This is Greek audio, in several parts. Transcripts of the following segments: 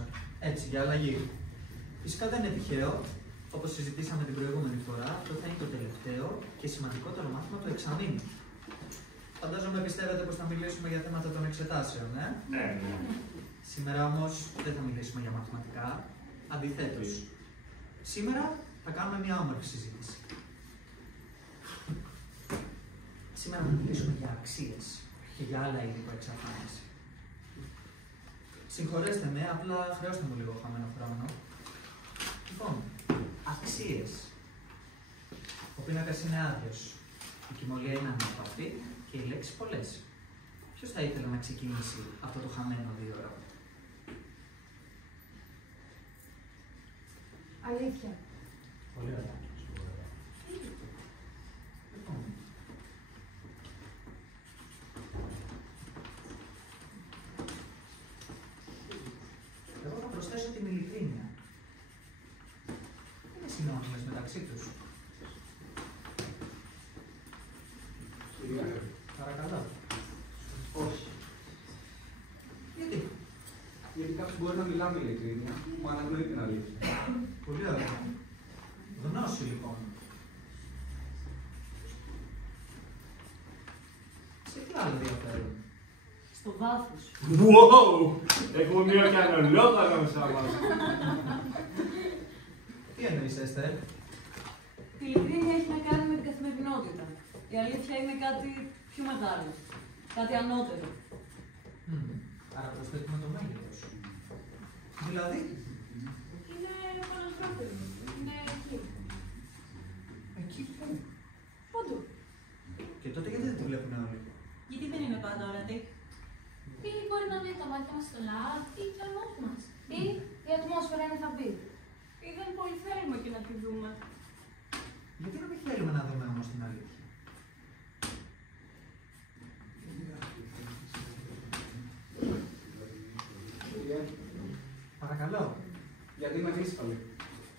άκουσα. Έτσι, για αλλαγή. Φυσικά δεν είναι τυχαίο. Όπως συζητήσαμε την προηγούμενη φορά, αυτό θα είναι το τελευταίο και σημαντικότερο μάθημα του εξαμήνου. Φαντάζομαι πιστεύετε πως θα μιλήσουμε για θέματα των εξετάσεων, Ναι. Σήμερα όμως δεν θα μιλήσουμε για μαθηματικά. Αντιθέτως, σήμερα θα κάνουμε μια όμορφη συζήτηση. Σήμερα θα μιλήσουμε για αξίες και για άλλα είδη που εξαφάνιση. Συγχωρέστε με, απλά χρειάζεται μου λίγο χαμένο χρόνο. Λοιπόν, αξίες. Ο πίνακας είναι άδειος. Η κυμολία είναι αναπαυτή και οι λέξεις πολλές. Ποιος θα ήθελε να ξεκινήσει αυτό το χαμένο 2 ώρα? Αλήθεια. Πολύ ωραία. Λοιπόν, εγώ θα προσθέσω την ειλικρίνεια. Είναι συνώνυμες μεταξύ τους. Παρακαλώ. Όχι. Γιατί? Γιατί κάποιος μπορεί να μιλά με ειλικρίνεια, μα αναγνωρίζει την αλήθεια. Πολύ ωραία. Γνώση λοιπόν. Σε τι άλλο διαφέρουν? Στο βάθος. Wow! Έχουμε μία κανονιότα ανάμεσά μας. Τι εννοείς, Έστερ? Η ειλικρίνεια έχει να κάνει με την καθημερινότητα. Η αλήθεια είναι κάτι πιο μεγάλο. Κάτι ανώτερο. Άρα προσθέτουμε το μέγεθος. Δηλαδή, Είναι πανανθρώπινο. Είναι εκεί. εκεί που. Παντού. Και τότε γιατί δεν τη βλέπουν όλοι? Γιατί δεν είναι πάντα ορατή. Ή μπορεί να είναι τα μάτια μας στολά ή το λαιμό μας. Ή η ατμόσφαιρα είναι θαμπή. Ή δεν πολύ θέλουμε και να τη δούμε. Γιατί να μην θέλουμε να δούμε όμως την αλήθεια? Παρακαλώ. Γιατί είμαι δύσκολη.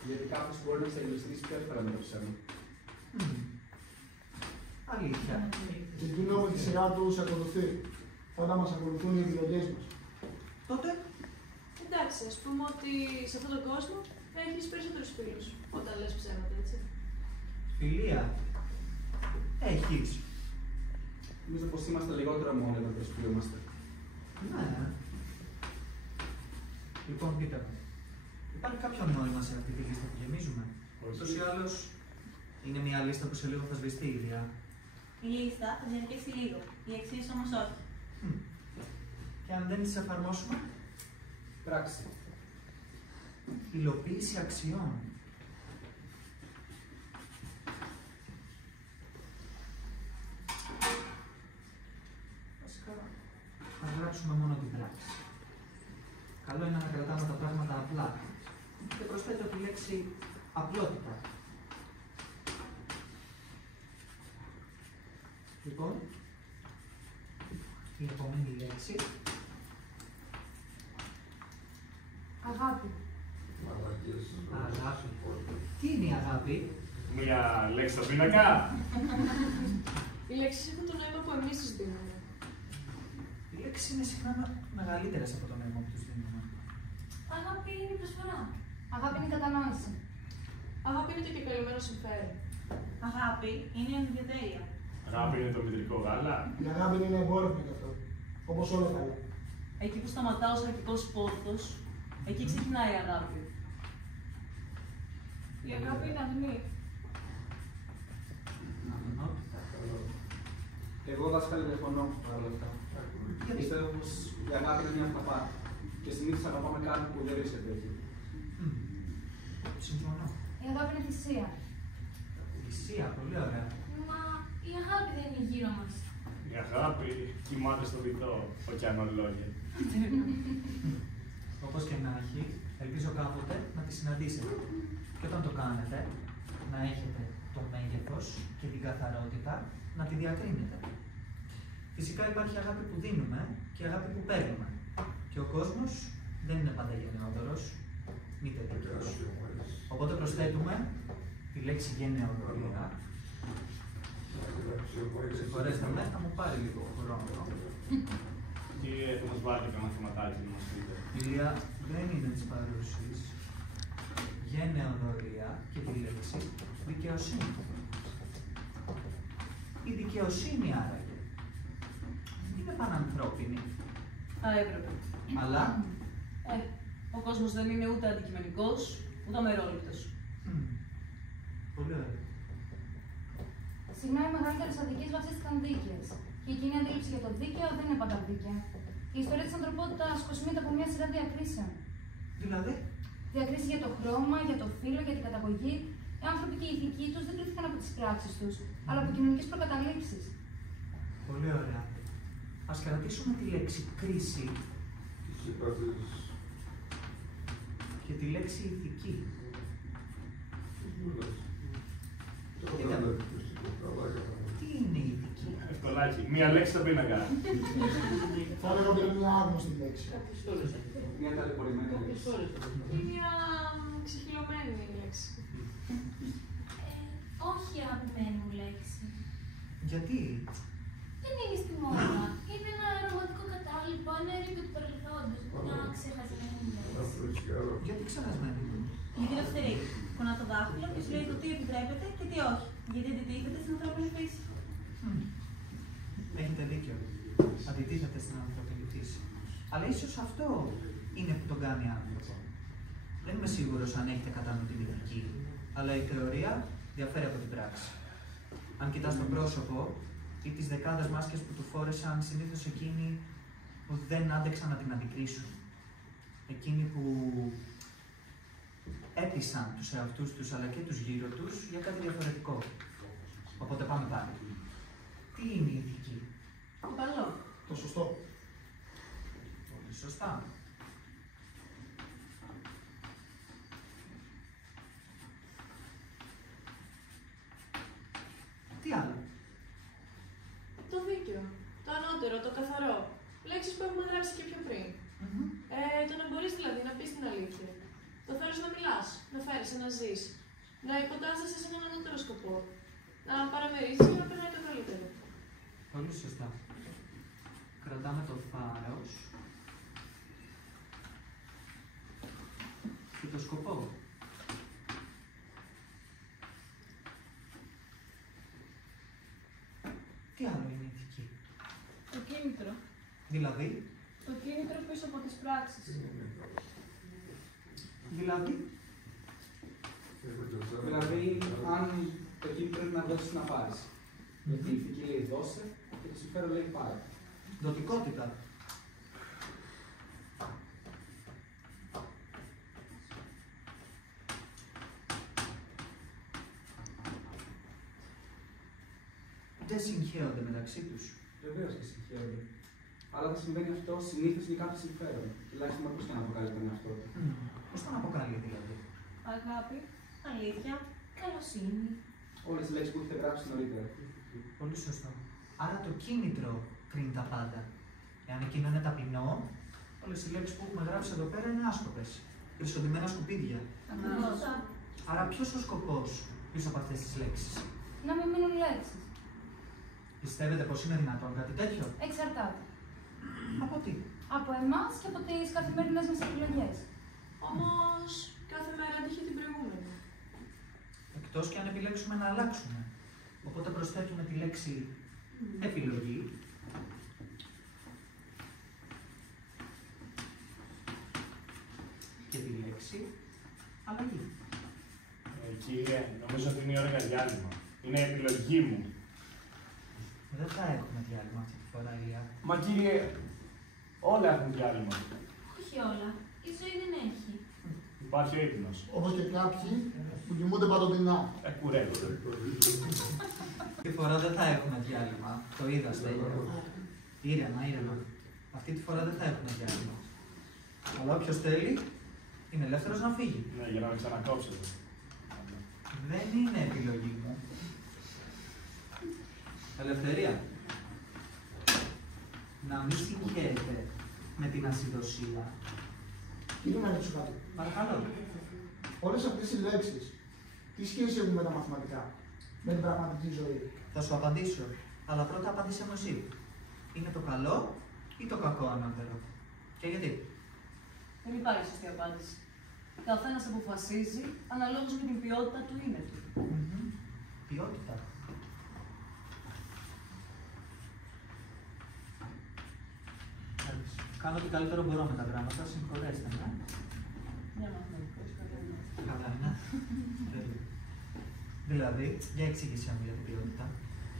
Γιατί κάποιος μπορεί να σε illustρήσει πιο εύκολα με το ψέμα. Αλήθεια. Και εκείνο με τη σειρά του σε ακολουθεί. Όταν μας ακολουθούν οι επιλογές μας. Τότε, Εντάξει, ας πούμε ότι σε αυτόν τον κόσμο έχεις περισσότερους φίλους όταν λες ψέματα, έτσι. φιλία. Έχεις. Νομίζω πως είμαστε λιγότερο μόνοι όταν προσποιούμαστε. Ναι. Λοιπόν, πείτε μου. Υπάρχει κάποιο νόημα σε αυτή τη λίστα που γεμίζουμε? Ούτως ή άλλως, είναι μια λίστα που σε λίγο θα σβηστεί η ιδέα. Η λίστα θα διαρκέσει λίγο. Οι αξίες όμως όχι. Και αν δεν τις εφαρμόσουμε? Πράξη. Υλοποίηση αξιών. Βασικά, θα γράψουμε μόνο την πράξη. Καλό είναι να κρατάμε τα πράγματα απλά. Και προσθέτω τη λέξη απλότητα. Λοιπόν, η επόμενη λέξη. Αγάπη. Αγάπη. Τι είναι η αγάπη? Μία λέξη στο πίνακα. Οι λέξεις έχουν το νόημα που εμείς τους δίνουμε. Οι λέξεις είναι συχνά μεγαλύτερες από το νόημα που τους δίνουμε. Αγάπη είναι η προσφορά. Αγάπη είναι η κατανόηση. Αγάπη είναι το κεκαλυμμένο συμφέρον. Αγάπη είναι η ενδιαφέρεια. Αγάπη είναι το μητρικό γάλα. Η αγάπη είναι εμπόρευμα κι αυτό. Όπως όλα τα άλλα. Εκεί που σταματά ο σαρκικός πόθος, εκεί ξεκινάει η αγάπη. Η αγάπη είναι αγνή. Αγνότητα. Εγώ δάσκαλε διαφωνώ παρόλα αυτά. Πιστεύω πως η αγάπη είναι μια αυταπάτη. Και συνήθως αγαπάμε κάτι που δεν βρίσκεται εκεί. Συμφωνώ. Η αγάπη είναι θυσία. Θυσία, πολύ ωραία. Μα η αγάπη δεν είναι γύρω μας. Η αγάπη κοιμάται στο βυθό, ωκεανολόγια. Όπως και να έχει, ελπίζω κάποτε να τη συναντήσετε. Και όταν το κάνετε, να έχετε το μέγεθος και την καθαρότητα να τη διακρίνετε. Φυσικά υπάρχει αγάπη που δίνουμε και αγάπη που παίρνουμε. Και ο κόσμος δεν είναι πάντα γενναιόδωρος, μήτε δίκαιος. Οπότε προσθέτουμε τη λέξη γενναιοδορία. Συγχωρέστε με, θα μου πάρει λίγο χρόνο. Κύριε, θα μας βάλετε κανένα θεματάκι να μας πείτε. Ηλία, δεν είναι της παρούσης, γενεοδορία και τη λέξη δικαιοσύνη. Η δικαιοσύνη άραγε είναι πανανθρώπινη. Θα έπρεπε. Αλλά. Ο κόσμος δεν είναι ούτε αντικειμενικός, ούτε αμερόληπτος. Πολύ ωραία. Συχνά οι μεγαλύτερες αδικίες βασίστηκαν δίκαιες. Και η κοινή αντίληψη για το δίκαιο δεν είναι πάντα δίκαια. Η ιστορία της ανθρωπότητας κοσμείται από μια σειρά διακρίσεων. Δηλαδή. Διακρίσεις για το χρώμα, για το φύλο, για την καταγωγή. Οι άνθρωποι και η ηθική τους δεν κρίθηκαν από τις πράξεις τους, αλλά από κοινωνικές προκαταλήψεις. Πολύ ωραία. Ας κρατήσουμε τη λέξη κρίση και τη λέξη ηθική. Τι είναι η ηθική? Ευκολάκι. Μία λέξη θα πει να κάνει. Θα έλεγα ότι είναι μια άγνωστη λέξη. Μια ταλαιπωρημένη λέξη. Μια ξεχυλωμένη λέξη. Όχι αγαπημένη μου λέξη. Γιατί? Δεν είναι στη μόδα. Είναι ένα ρομαντικό κατάλοιπο, ένα ρήπιο του παρελθόντος. Μια ξεχασμένη λέξη. Γιατί ξεχασμένη μου? Γιατί είναι αυστηρή. Κουνά το δάχτυλο και σου λέει το τι επιτρέπεται και τι όχι. Γιατί αντιτίθεται στην ανθρώπινη φύση. Έχετε δίκιο. Αντιτίθεται στην ανθρώπινη φύση. Αλλά ίσως αυτό είναι που τον κάνει άνθρωπο. Δεν είμαι σίγουρος αν έχετε κατά νου την ηθική, αλλά η θεωρία διαφέρει από την πράξη. Αν κοιτάς το πρόσωπο ή τις δεκάδες μάσκες που του φόρεσαν, συνήθως εκείνοι που δεν άντεξαν να την αντικρίσουν. Εκείνοι που έπεισαν τους εαυτούς τους αλλά και τους γύρω τους για κάτι διαφορετικό. Οπότε πάμε πάλι. Τι είναι η ηθική? Το καλό. Το σωστό. Πολύ σωστά. Τι άλλο? Το δίκαιο. Το ανώτερο, το καθαρό. Λέξεις που έχουμε γράψει και πιο πριν. Το να μπορείς δηλαδή να πεις την αλήθεια. Το θέλεις να μιλάς, να φέρεσαι, να ζεις. Να υποτάσσεσαι σε έναν ανώτερο σκοπό. Να παραμερίζεις για να περνάει το καλύτερο. Πολύ σωστά. Κρατάμε το θάρρος και το σκοπό. Τι άλλο είναι η ηθική? Το κίνητρο. Δηλαδή? Το κίνητρο πίσω από τις πράξεις. Δηλαδή? Δηλαδή, αν το κίνητρο πρέπει να δώσεις να πάρεις. Γιατί η ηθική λέει δώσε και το συμφέρον λέει πάρε. Δοτικότητα. Δεν συγχέονται μεταξύ τους. Βεβαίως και συγχαίρονται. Αλλά θα συμβαίνει αυτό συνήθως για κάποιο συμφέρον. Τουλάχιστον όπως και να αποκαλεί τον εαυτό του. Πώς τον αποκαλεί δηλαδή? Αγάπη, αλήθεια, καλοσύνη. Όλες τις λέξεις που έχετε γράψει νωρίτερα. Πολύ σωστό. Άρα το κίνητρο κρίνει τα πάντα. Εάν εκείνο είναι ταπεινό, όλες οι λέξεις που έχουμε γράψει εδώ πέρα είναι άσκοπες. Χρυσοδημένα σκουπίδια. Ακριβώς. Άρα ποιος ο σκοπός πίσω από αυτές τις λέξεις? Να μην μείνουν λέξεις. Πιστεύετε πως είναι δυνατόν κάτι τέτοιο? Εξαρτάται. Από τι? Από εμάς και από τις καθημερινές μας επιλογές. Όμως κάθε μέρα αντίχει την προηγούμενη. Εκτός και αν επιλέξουμε να αλλάξουμε. Οπότε προσθέτουμε τη λέξη επιλογή. Και τη λέξη αλλαγή. Κύριε, νομίζω ότι είναι η ώρα για διάλειμμα. Είναι η επιλογή μου. Δεν θα έχουμε διάλειμμα αυτή τη φορά, Ηλία. Μα κύριε, όλα έχουν διάλειμμα. Όχι όλα. Η ζωή δεν έχει. Υπάρχει ο ύπνος. Όπως και κάποιοι που κοιμούνται παντοτινά. Κουρεύονται. Αυτή τη φορά δεν θα έχουμε διάλειμμα. Το είδα, Στέλιο. Ήρεμα, ήρεμα. Αυτή τη φορά δεν θα έχουμε διάλειμμα. Αλλά όποιος θέλει, είναι ελεύθερος να φύγει. Ναι, για να με ξανακόψετε. Δεν είναι επιλογή μου. Ελευθερία. Να μην συγχαίρεται με την ασυδοσία. Κύριε να ρωτήσω κάτι. Παρακαλώ. Όλες αυτές οι λέξεις, τι σχέση έχουν με τα μαθηματικά, με την πραγματική ζωή? Θα σου απαντήσω. Αλλά πρώτα απάντησε μου εσύ. Είναι το καλό ή το κακό ανώτερο? Και γιατί? Δεν υπάρχει σωστή απάντηση. Καθένας αποφασίζει αναλόγως με την ποιότητα του είναι του. Ποιότητα. Κάνω ό,τι καλύτερο μπορώ με τα γράμματα, συγχωρέστε με. Για να δούμε, Καλά είναι. Δηλαδή, για εξήγησέ μου για την ποιότητα.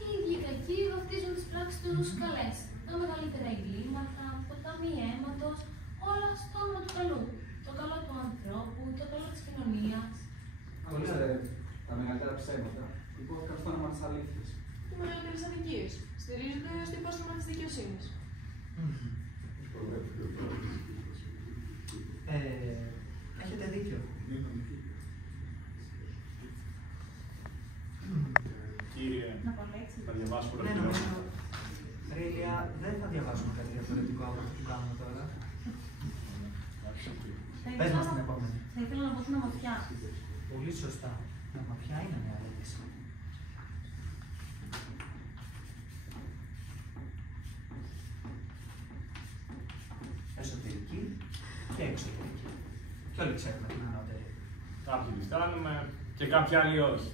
Οι ίδιοι κακοί βαφτίζουν τις πράξεις τους καλές. Τα μεγαλύτερα εγκλήματα, ποτάμι αίματος, όλα στο όνομα του καλού. Το καλό του ανθρώπου, το καλό της κοινωνίας. Άλλωστε, τα μεγαλύτερα ψέματα υπόθηκαν στο όνομα της αλήθειας. Οι μεγαλύτερες αδικίες στηρίζονται στο υπόστρωμα της δικαιοσύνης. Έχετε δίκιο. Κύριε, θα διαβάσω Ναι, νομίζω. Ρίλια, δεν θα διαβάσουμε κάτι διαφορετικό από αυτό που κάνουμε τώρα. Πες μας την επόμενη. Θα ήθελα να δώσουμε ομορφιά. Πολύ σωστά. Ομορφιά είναι μια λέξη. Εσωτερική και εξωτερική. Και όλοι ξέρουμε την ανώτερη. Κάποιοι τη φτάνουμε και κάποιοι άλλοι όχι.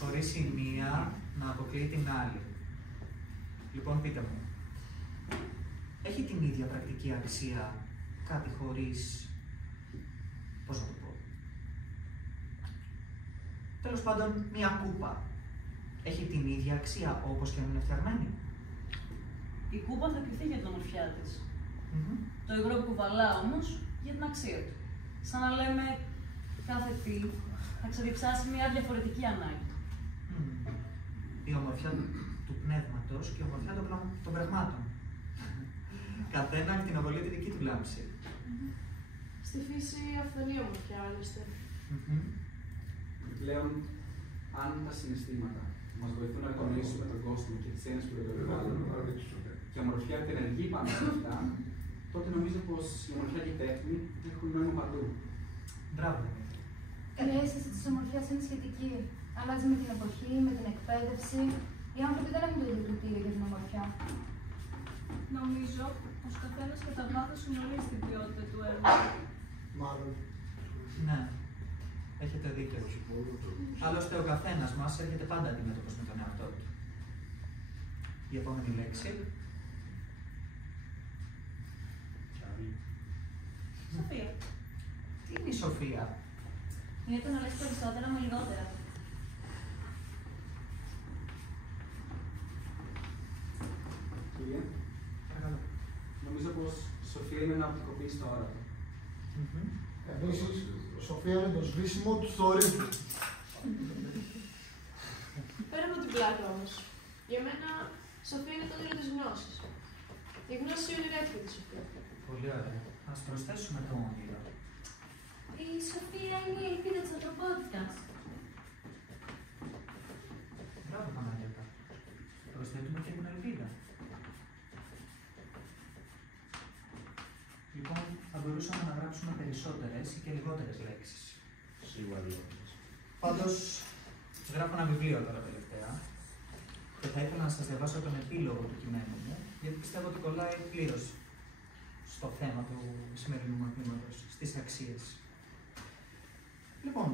Χωρίς η μία να αποκλείει την άλλη. Λοιπόν, πείτε μου, έχει την ίδια πρακτική αξία κάτι χωρίς, πώς να το πω, τέλος πάντων, μία κούπα έχει την ίδια αξία όπως και αν είναι φτιαγμένη? Η κούπα θα κρυφτεί για την ομορφιά της. Το υγρό που κουβαλά όμως για την αξία του. Σαν να λέμε κάθε τι θα ξεδιψάσει μια διαφορετική ανάγκη. Η ομορφιά του πνεύματος και η ομορφιά των πραγμάτων. Καθένα ακτινοβολεί τη δική του λάμψη. Στη φύση αυθονεί ομορφιά, άλλωστε. Πλέον, αν τα συναισθήματα μας βοηθούν να γνωρίσουμε τον κόσμο και τις έννοιες που τον περιβάλλουν και η ομορφιά ενεργεί πάνω σε αυτά, τότε νομίζω πως η ομορφιά και η τέχνη έχουν νόημα παντού. Μπράβο. Η αίσθηση της ομορφιάς είναι σχετική. Αλλάζει με την εποχή, με την εκπαίδευση. Οι άνθρωποι δεν έχουν το ίδιο κριτήριο για την ομορφιά. Νομίζω πως ο καθένας κατά βάθος γνωρίζει την ποιότητα του έργου. Μάλλον. Ναι, έχετε δίκιο. Άλλωστε, ο καθένας μας έρχεται πάντα αντιμέτωπος με τον εαυτό του. Η επόμενη λέξη. Σοφία. Τι είναι η σοφία? Είναι το να λες περισσότερα με λιγότερα. Κύριε, Παρακαλώ. νομίζω πως η σοφία είναι να οπτικοποιήσει το όραμα. Επίσης, σοφία είναι το σβήσιμο του θορύβου. Πέρα από την πλάκα όμως, για μένα σοφία είναι το όνειρο της γνώσης. Η γνώση είναι ονειρεύει τη σοφία. Πολύ ωραία. Ας προσθέσουμε το όνειρο. Η σοφία είναι η ελπίδα της ανθρωπότητας. Μπράβο, Παναγιώτα. Προσθέτουμε και την ελπίδα. Λοιπόν, θα μπορούσαμε να γράψουμε περισσότερες ή και λιγότερες λέξεις. Σίγουρα λιγότερες. Πάντως, γράφω ένα βιβλίο τώρα τελευταία και θα ήθελα να σας διαβάσω τον επίλογο του κειμένου μου, γιατί πιστεύω ότι κολλάει πλήρως στο θέμα του σημερινού μαθήματος, στις αξίες. Λοιπόν,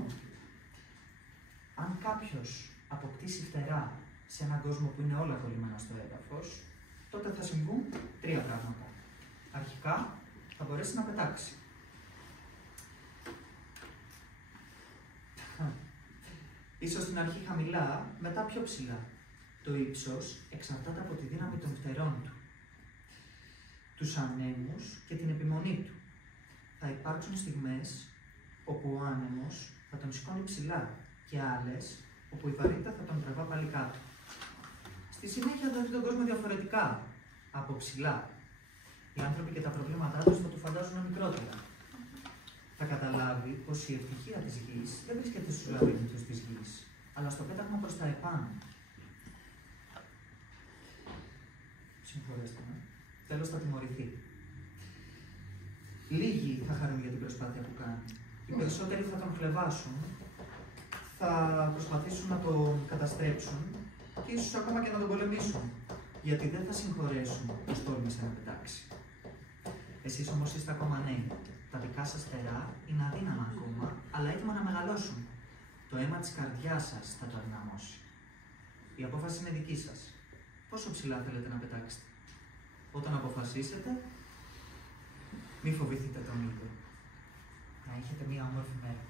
αν κάποιος αποκτήσει φτερά σε έναν κόσμο που είναι όλα κολλημένα στο έδαφος, τότε θα συμβούν τρία πράγματα. Αρχικά, θα μπορέσει να πετάξει. Ίσως στην αρχή χαμηλά, μετά πιο ψηλά. Το ύψος εξαρτάται από τη δύναμη των φτερών του, τους ανέμους και την επιμονή του. Θα υπάρξουν στιγμές όπου ο άνεμος θα τον σηκώνει ψηλά και άλλες όπου η βαρύτητα θα τον τραβά πάλι κάτω. Στη συνέχεια θα δει τον κόσμο διαφορετικά, από ψηλά. Οι άνθρωποι και τα προβλήματά τους θα του φαντάζουν μικρότερα. Θα καταλάβει πως η ευτυχία της γης δεν βρίσκεται στους λαβύρινθους της γης, αλλά στο πέταγμα προς τα επάνω. Συγχωρέστε με. Τέλος θα τιμωρηθεί. Λίγοι θα χαρούν για την προσπάθεια που κάνει. Οι περισσότεροι θα τον χλεβάσουν, θα προσπαθήσουν να τον καταστρέψουν και ίσως ακόμα και να τον πολεμήσουν, γιατί δεν θα συγχωρέσουν πως τόλμησε να πετάξει. Εσείς όμως είστε ακόμα νέοι. Τα δικά σας φτερά είναι αδύναμα ακόμα, αλλά έτοιμα να μεγαλώσουν. Το αίμα της καρδιάς σας θα το ενδυναμώσει. Η απόφαση είναι δική σας. Πόσο ψηλά θέλετε να πετάξετε? Όταν αποφασίσετε, μη φοβηθείτε τον ήλιο. Να έχετε μία όμορφη μέρα.